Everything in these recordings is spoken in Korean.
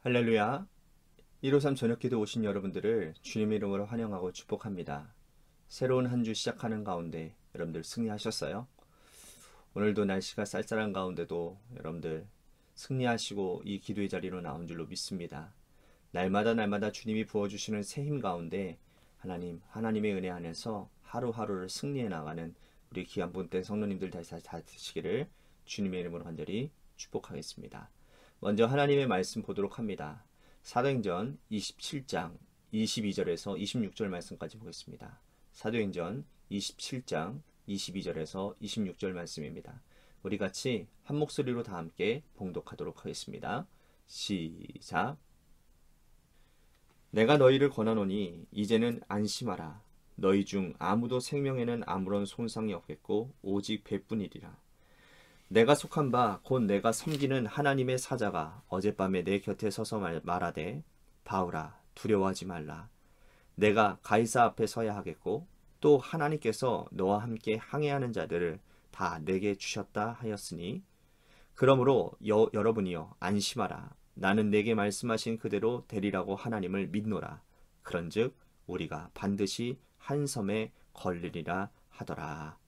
할렐루야. 153 저녁기도 오신 여러분들을 주님의 이름으로 환영하고 축복합니다. 새로운 한 주 시작하는 가운데 여러분들 승리하셨어요? 오늘도 날씨가 쌀쌀한 가운데도 여러분들 승리하시고 이 기도의 자리로 나온 줄로 믿습니다. 날마다 주님이 부어주시는 새 힘 가운데 하나님의 은혜 안에서 하루하루를 승리해 나가는 우리 귀한 분된 성도님들 다 되시기를 주님의 이름으로 간절히 축복하겠습니다. 먼저 하나님의 말씀 보도록 합니다. 사도행전 27장 22절에서 26절 말씀까지 보겠습니다. 사도행전 27장 22절에서 26절 말씀입니다. 우리 같이 한 목소리로 다 함께 봉독하도록 하겠습니다. 시작. 내가 너희를 권하노니 이제는 안심하라. 너희 중 아무도 생명에는 아무런 손상이 없겠고 오직 배뿐이리라. 내가 속한 바 곧 내가 섬기는 하나님의 사자가 어젯밤에 내 곁에 서서 말하되 바울아 두려워하지 말라. 내가 가이사 앞에 서야 하겠고 또 하나님께서 너와 함께 항해하는 자들을 다 내게 주셨다 하였으니 그러므로 여러분이여 안심하라. 나는 내게 말씀하신 그대로 되리라고 하나님을 믿노라. 그런즉 우리가 반드시 한 섬에 걸리리라 하더라.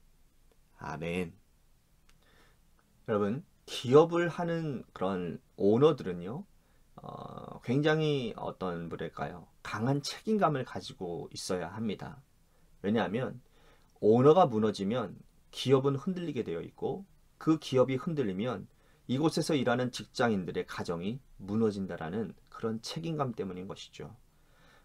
아멘. 여러분, 기업을 하는 그런 오너들은요, 굉장히 뭐랄까요, 강한 책임감을 가지고 있어야 합니다. 왜냐하면 오너가 무너지면 기업은 흔들리게 되어 있고 그 기업이 흔들리면 이곳에서 일하는 직장인들의 가정이 무너진다라는 그런 책임감 때문인 것이죠.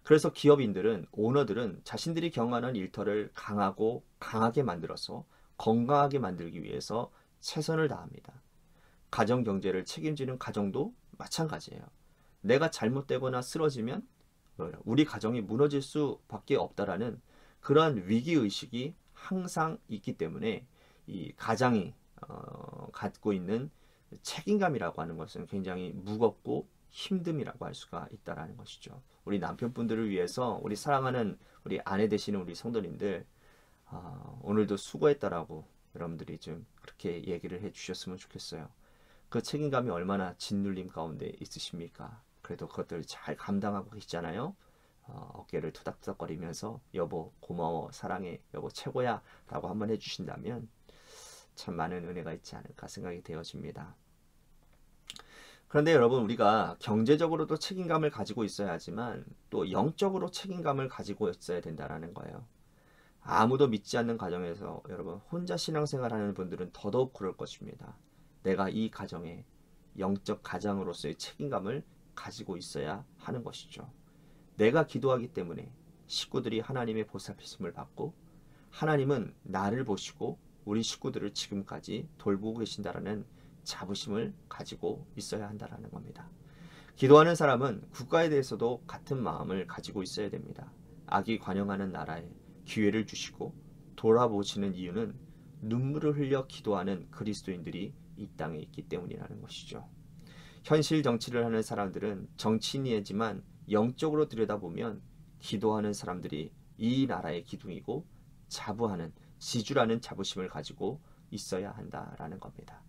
그래서 기업인들은, 오너들은 자신들이 경험하는 일터를 강하게 만들어서 건강하게 만들기 위해서 최선을 다합니다. 가정 경제를 책임지는 가정도 마찬가지예요. 내가 잘못되거나 쓰러지면 우리 가정이 무너질 수밖에 없다라는 그러한 위기의식이 항상 있기 때문에 이 가장이 갖고 있는 책임감이라고 하는 것은 굉장히 무겁고 힘듦이라고 할 수가 있다라는 것이죠. 우리 남편분들을 위해서 우리 사랑하는 우리 아내 되시는 우리 성도님들 오늘도 수고했다라고 여러분들이 좀 그렇게 얘기를 해주셨으면 좋겠어요. 그 책임감이 얼마나 짓눌림 가운데 있으십니까? 그래도 그것들 잘 감당하고 계시잖아요. 어깨를 투닥투닥거리면서 여보 고마워 사랑해 여보 최고야 라고 한번 해주신다면 참 많은 은혜가 있지 않을까 생각이 되어집니다. 그런데 여러분, 우리가 경제적으로도 책임감을 가지고 있어야 하지만 또 영적으로 책임감을 가지고 있어야 된다는 거예요. 아무도 믿지 않는 가정에서 여러분 혼자 신앙생활하는 분들은 더더욱 그럴 것입니다. 내가 이 가정에 영적 가장으로서의 책임감을 가지고 있어야 하는 것이죠. 내가 기도하기 때문에 식구들이 하나님의 보살피심을 받고 하나님은 나를 보시고 우리 식구들을 지금까지 돌보고 계신다라는 자부심을 가지고 있어야 한다는 겁니다. 기도하는 사람은 국가에 대해서도 같은 마음을 가지고 있어야 됩니다. 악이 관영하는 나라에 기회를 주시고 돌아보시는 이유는 눈물을 흘려 기도하는 그리스도인들이 이 땅에 있기 때문이라는 것이죠. 현실 정치를 하는 사람들은 정치인이지만 영적으로 들여다보면 기도하는 사람들이 이 나라의 기둥이고 지주라는 자부심을 가지고 있어야 한다라는 겁니다.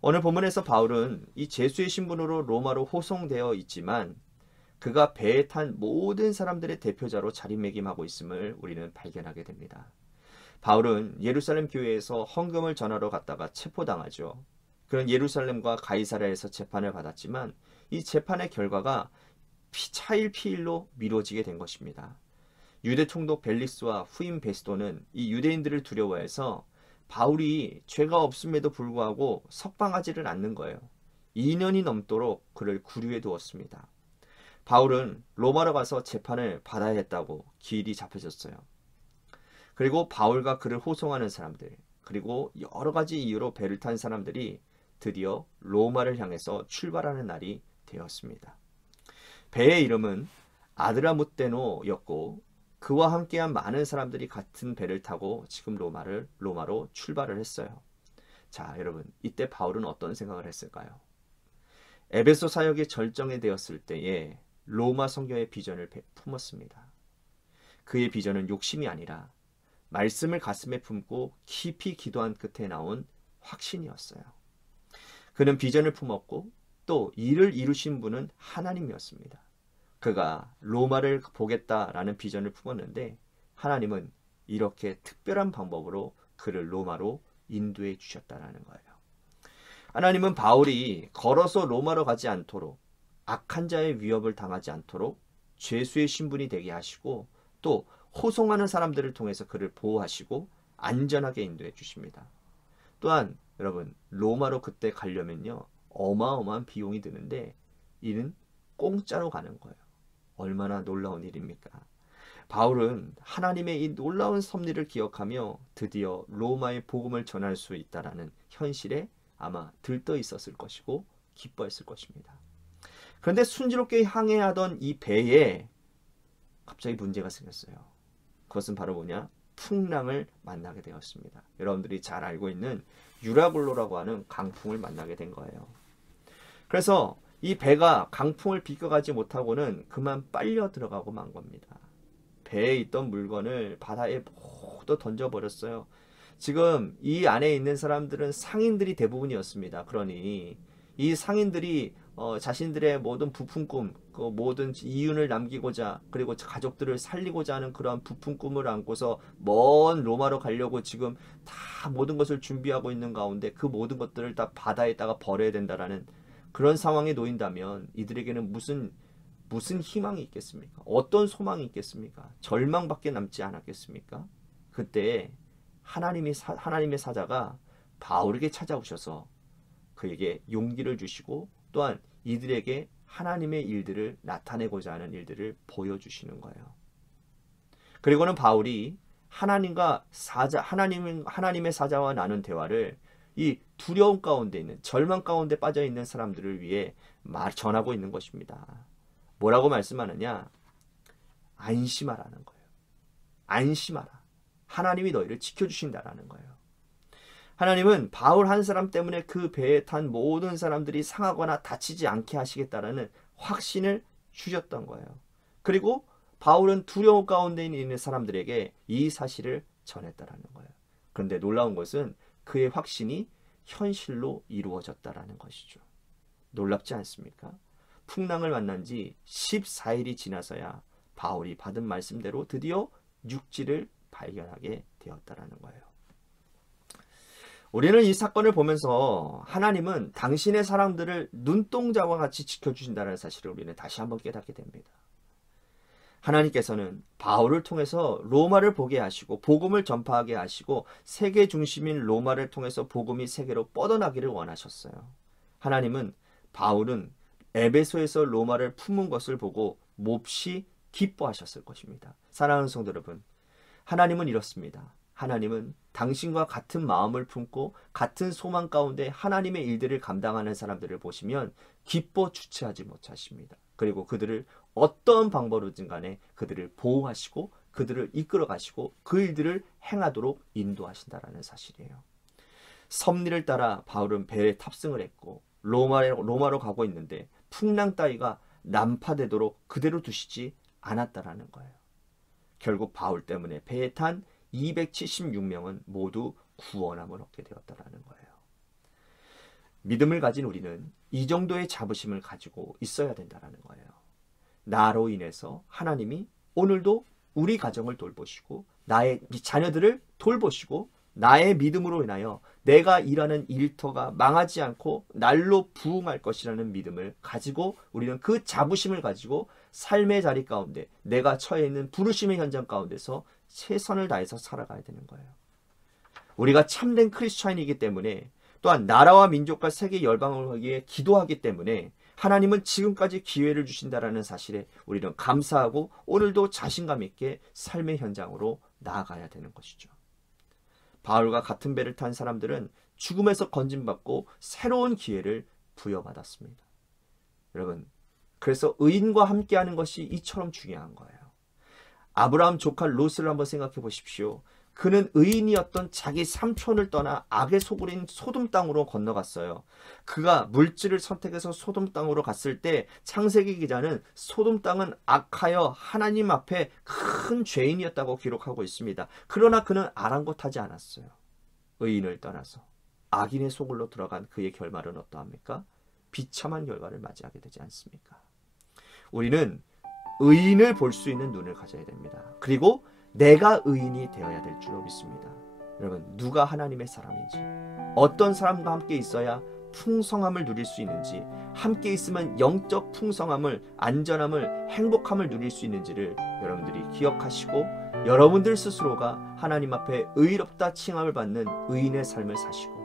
오늘 본문에서 바울은 이 제수의 신분으로 로마로 호송되어 있지만 그가 배에 탄 모든 사람들의 대표자로 자리매김하고 있음을 우리는 발견하게 됩니다. 바울은 예루살렘 교회에서 헌금을 전하러 갔다가 체포당하죠. 그는 예루살렘과 가이사랴에서 재판을 받았지만 이 재판의 결과가 차일피일로 미뤄지게 된 것입니다. 유대 총독 벨리스와 후임 베스도는 이 유대인들을 두려워해서 바울이 죄가 없음에도 불구하고 석방하지를 않는 거예요. 2년이 넘도록 그를 구류해 두었습니다. 바울은 로마로 가서 재판을 받아야 했다고 길이 잡혀졌어요. 그리고 바울과 그를 호송하는 사람들, 그리고 여러 가지 이유로 배를 탄 사람들이 드디어 로마를 향해서 출발하는 날이 되었습니다. 배의 이름은 아드라무테노였고 그와 함께한 많은 사람들이 같은 배를 타고 지금 로마로 출발을 했어요. 자, 여러분, 이때 바울은 어떤 생각을 했을까요? 에베소 사역이 절정에 되었을 때에 로마 성교의 비전을 품었습니다. 그의 비전은 욕심이 아니라 말씀을 가슴에 품고 깊이 기도한 끝에 나온 확신이었어요. 그는 비전을 품었고 또 이를 이루신 분은 하나님이었습니다. 그가 로마를 보겠다라는 비전을 품었는데 하나님은 이렇게 특별한 방법으로 그를 로마로 인도해 주셨다라는 거예요. 하나님은 바울이 걸어서 로마로 가지 않도록, 악한 자의 위협을 당하지 않도록 죄수의 신분이 되게 하시고, 또 호송하는 사람들을 통해서 그를 보호하시고 안전하게 인도해 주십니다. 또한 여러분, 로마로 그때 가려면요 어마어마한 비용이 드는데 이는 공짜로 가는 거예요. 얼마나 놀라운 일입니까? 바울은 하나님의 이 놀라운 섭리를 기억하며 드디어 로마의 복음을 전할 수 있다라는 현실에 아마 들떠 있었을 것이고 기뻐했을 것입니다. 그런데 순조롭게 항해하던 이 배에 갑자기 문제가 생겼어요. 그것은 바로 뭐냐? 풍랑을 만나게 되었습니다. 여러분들이 잘 알고 있는 유라굴로라고 하는 강풍을 만나게 된 거예요. 그래서 이 배가 강풍을 비껴가지 못하고는 그만 빨려 들어가고 만 겁니다. 배에 있던 물건을 바다에 모두 던져버렸어요. 지금 이 안에 있는 사람들은 상인들이 대부분이었습니다. 그러니 이 상인들이 자신들의 모든 부푼 꿈, 그 모든 이윤을 남기고자, 그리고 가족들을 살리고자 하는 그러한 부푼 꿈을 안고서 먼 로마로 가려고 지금 다 모든 것을 준비하고 있는 가운데 그 모든 것들을 다 바다에다가 버려야 된다라는 그런 상황에 놓인다면 이들에게는 무슨 희망이 있겠습니까? 어떤 소망이 있겠습니까? 절망밖에 남지 않았겠습니까? 그때 하나님의 사자가 바울에게 찾아오셔서 그에게 용기를 주시고 또한 이들에게 하나님의 일들을 나타내고자 하는 일들을 보여주시는 거예요. 그리고는 바울이 하나님의 사자와 나눈 대화를 이 두려움 가운데 있는, 절망 가운데 빠져 있는 사람들을 위해 전하고 있는 것입니다. 뭐라고 말씀하느냐? 안심하라는 거예요. 안심하라. 하나님이 너희를 지켜주신다라는 거예요. 하나님은 바울 한 사람 때문에 그 배에 탄 모든 사람들이 상하거나 다치지 않게 하시겠다라는 확신을 주셨던 거예요. 그리고 바울은 두려움 가운데 있는 사람들에게 이 사실을 전했다라는 거예요. 그런데 놀라운 것은 그의 확신이 현실로 이루어졌다라는 것이죠. 놀랍지 않습니까? 풍랑을 만난 지 14일이 지나서야 바울이 받은 말씀대로 드디어 육지를 발견하게 되었다라는 거예요. 우리는 이 사건을 보면서 하나님은 당신의 사람들을 눈동자와 같이 지켜주신다는 사실을 우리는 다시 한번 깨닫게 됩니다. 하나님께서는 바울을 통해서 로마를 보게 하시고 복음을 전파하게 하시고 세계 중심인 로마를 통해서 복음이 세계로 뻗어나기를 원하셨어요. 하나님은 바울은 에베소에서 로마를 품은 것을 보고 몹시 기뻐하셨을 것입니다. 사랑하는 성도 여러분, 하나님은 이렇습니다. 하나님은 당신과 같은 마음을 품고 같은 소망 가운데 하나님의 일들을 감당하는 사람들을 보시면 기뻐 주체하지 못하십니다. 그리고 그들을 어떤 방법으로든 간에 그들을 보호하시고 그들을 이끌어 가시고 그 일들을 행하도록 인도하신다라는 사실이에요. 섭리를 따라 바울은 배에 탑승을 했고 로마로 가고 있는데 풍랑 따위가 난파되도록 그대로 두시지 않았다라는 거예요. 결국 바울 때문에 배에 탄 276명은 모두 구원함을 얻게 되었다라는 거예요. 믿음을 가진 우리는 이 정도의 자부심을 가지고 있어야 된다라는 거예요. 나로 인해서 하나님이 오늘도 우리 가정을 돌보시고 나의 자녀들을 돌보시고 나의 믿음으로 인하여 내가 일하는 일터가 망하지 않고 날로 부흥할 것이라는 믿음을 가지고 우리는 그 자부심을 가지고 삶의 자리 가운데 내가 처해 있는 부르심의 현장 가운데서 최선을 다해서 살아가야 되는 거예요. 우리가 참된 크리스찬이기 때문에 또한 나라와 민족과 세계 열방을 위해 기도하기 때문에 하나님은 지금까지 기회를 주신다라는 사실에 우리는 감사하고 오늘도 자신감 있게 삶의 현장으로 나아가야 되는 것이죠. 바울과 같은 배를 탄 사람들은 죽음에서 건진받고 새로운 기회를 부여받았습니다. 여러분, 그래서 의인과 함께하는 것이 이처럼 중요한 거예요. 아브라함 조카 롯을 한번 생각해 보십시오. 그는 의인이었던 자기 삼촌을 떠나 악의 소굴인 소돔 땅으로 건너갔어요. 그가 물질을 선택해서 소돔 땅으로 갔을 때 창세기 기자는 소돔 땅은 악하여 하나님 앞에 큰 죄인이었다고 기록하고 있습니다. 그러나 그는 아랑곳하지 않았어요. 의인을 떠나서 악인의 소굴로 들어간 그의 결말은 어떠합니까? 비참한 결과를 맞이하게 되지 않습니까? 우리는 의인을 볼 수 있는 눈을 가져야 됩니다. 그리고 내가 의인이 되어야 될 줄로 믿습니다. 여러분, 누가 하나님의 사람인지, 어떤 사람과 함께 있어야 풍성함을 누릴 수 있는지, 함께 있으면 영적 풍성함을, 안전함을, 행복함을 누릴 수 있는지를 여러분들이 기억하시고 여러분들 스스로가 하나님 앞에 의롭다 칭함을 받는 의인의 삶을 사시고,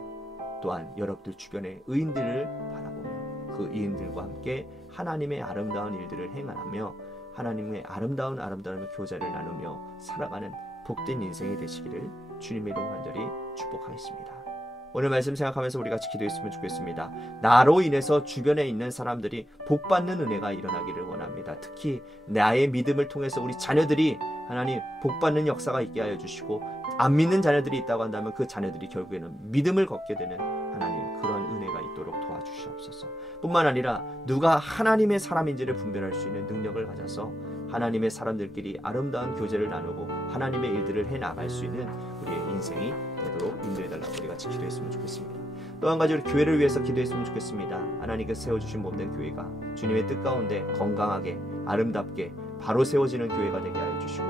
또한 여러분들 주변의 의인들을 바라보며 그 의인들과 함께 하나님의 아름다운 일들을 행하며 하나님의 아름다운 교제를 나누며 살아가는 복된 인생이 되시기를 주님의 이름 간절히 축복하겠습니다. 오늘 말씀 생각하면서 우리 같이 기도했으면 좋겠습니다. 나로 인해서 주변에 있는 사람들이 복받는 은혜가 일어나기를 원합니다. 특히 나의 믿음을 통해서 우리 자녀들이 하나님 복받는 역사가 있게 하여 주시고, 안 믿는 자녀들이 있다고 한다면 그 자녀들이 결국에는 믿음을 걷게 되는 하나님 그런 은혜가 있도록 도와주시옵소서. 뿐만 아니라 누가 하나님의 사람인지를 분별할 수 있는 능력을 가져서 하나님의 사람들끼리 아름다운 교제를 나누고 하나님의 일들을 해나갈 수 있는 우리의 인생이 되도록 인도해달라고 우리 같이 기도했으면 좋겠습니다. 또 한 가지 우리 교회를 위해서 기도했으면 좋겠습니다. 하나님께서 세워주신 몸된 교회가 주님의 뜻 가운데 건강하게 아름답게 바로 세워지는 교회가 되게 하여 주시고,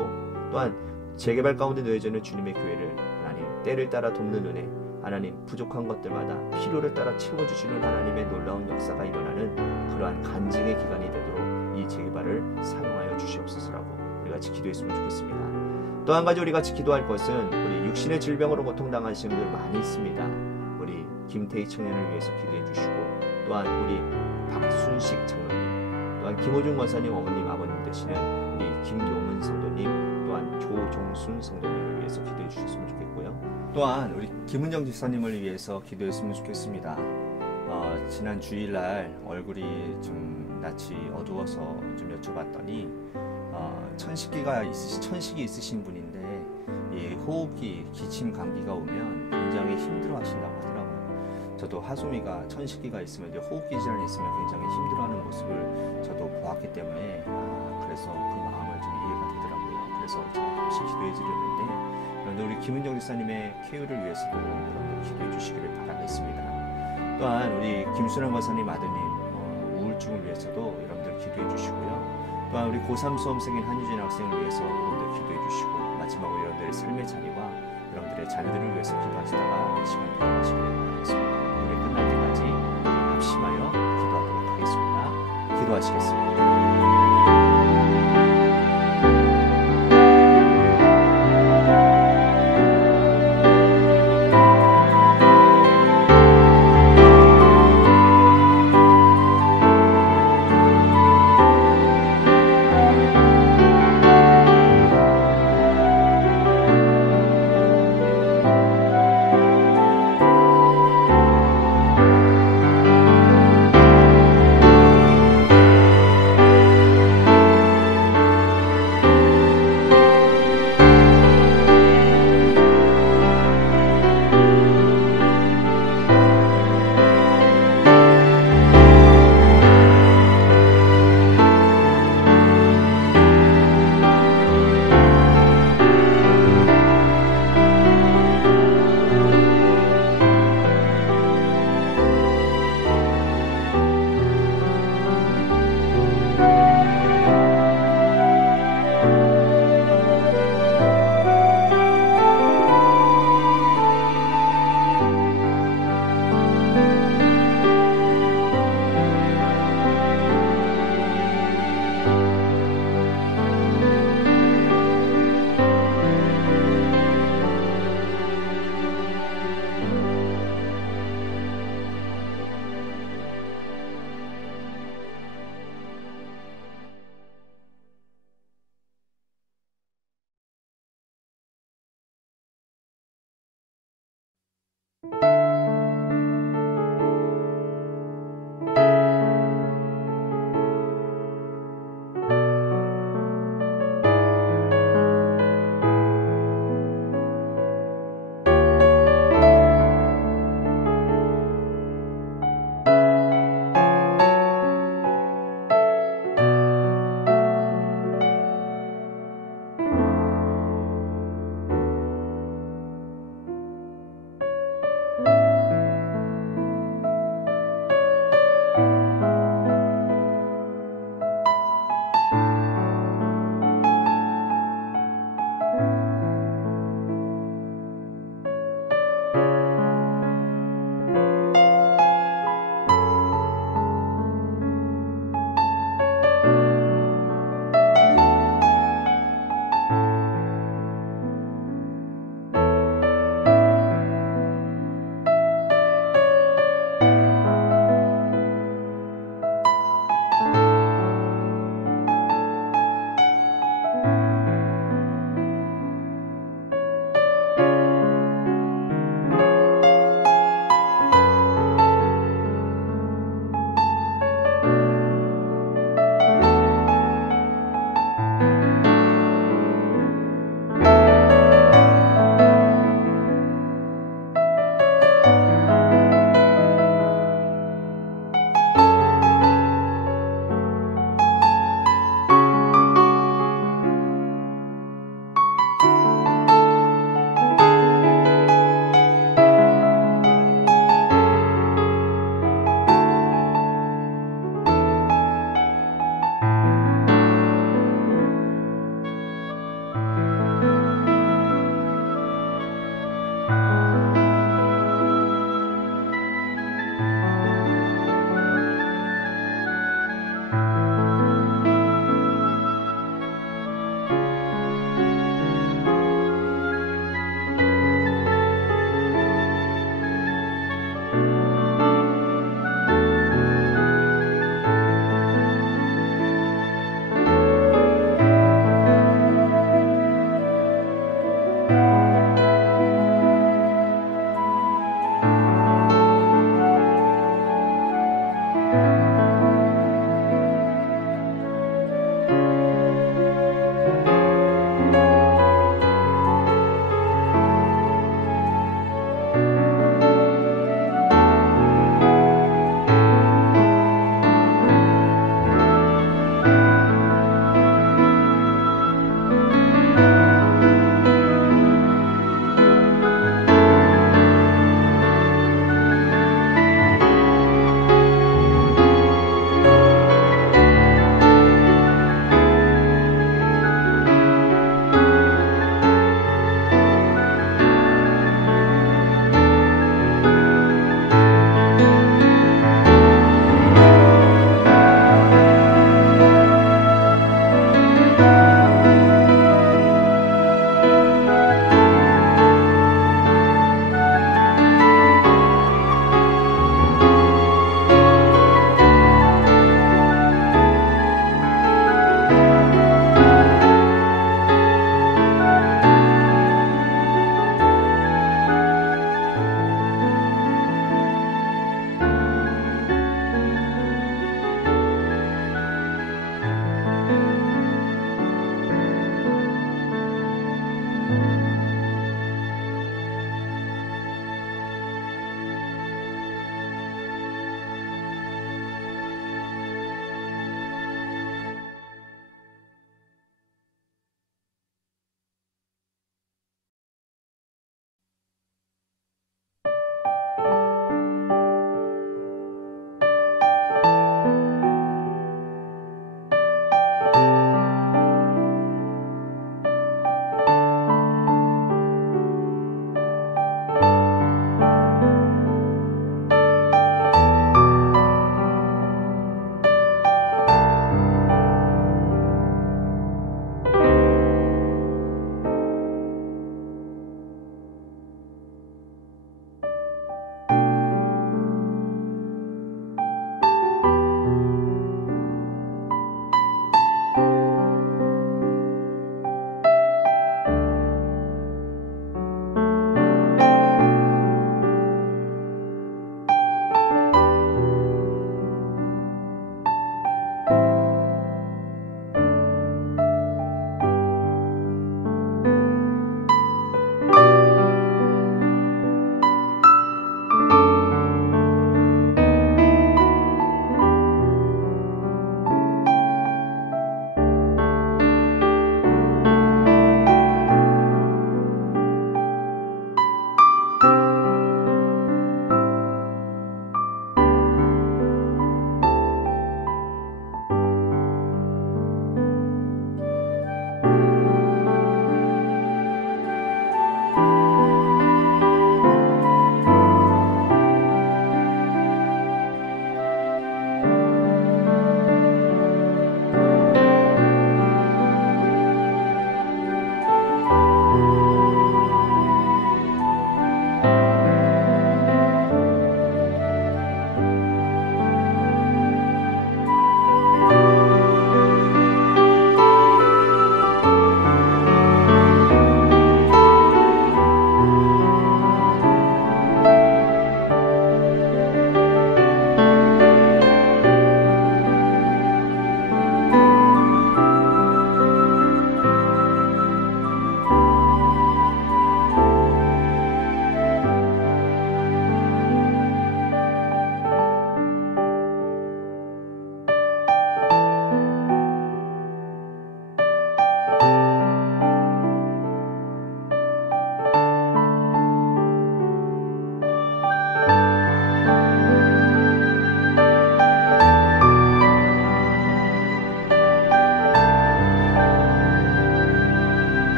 또한 재개발 가운데 놓여지는 주님의 교회를 하나님 때를 따라 돕는 은혜, 하나님 부족한 것들마다 필요를 따라 채워주시는 하나님의 놀라운 역사가 일어나는 그러한 간증의 기간이 되도록 이 재개발을 사용하여 주시옵소서라고 우리 같이 기도했으면 좋겠습니다. 또 한 가지 우리 같이 기도할 것은 우리 육신의 질병으로 고통당하시는 분들 많이 있습니다. 우리 김태희 청년을 위해서 기도해 주시고, 또한 우리 박순식 장로님, 또한 김호중 권사님 어머님 아버님 되시는 우리 김용은 성도님, 또한 조종순 성도님을 위해서 기도해 주셨으면 좋겠고요. 또한 우리 김은정 집사님을 위해서 기도했으면 좋겠습니다. 지난 주일날 얼굴이 좀 낯이 어두워서 좀 여쭤봤더니 천식이 있으신 분인데 이 호흡기, 기침, 감기가 오면 굉장히 힘들어하신다고 하더라고요. 저도 하소미가 천식기가 있으면, 이제 호흡기 질환이 있으면 굉장히 힘들어하는 모습을 저도 보았기 때문에 그래서 그 마음을 좀 이해가 되더라고요. 그래서 제가 잠시 기도해 드렸는데, 그런데 우리 김은정 집사님의 쾌유를 위해서도 여러분들 기도해 주시기를 바라겠습니다. 또한 우리 김순환 권사님 아드님 우울증을 위해서도 여러분들 기도해 주시고요. 또한 우리 고3 수험생인 한유진 학생을 위해서 여러분들 기도해 주시고, 마지막으로 여러분들의 삶의 자리와 여러분들의 자녀들을 위해서 기도하시다가 이 시간 돌아가시기를 바라겠습니다. 오늘 끝날 때까지 합심하여 기도하도록 하겠습니다. 기도하시겠습니다.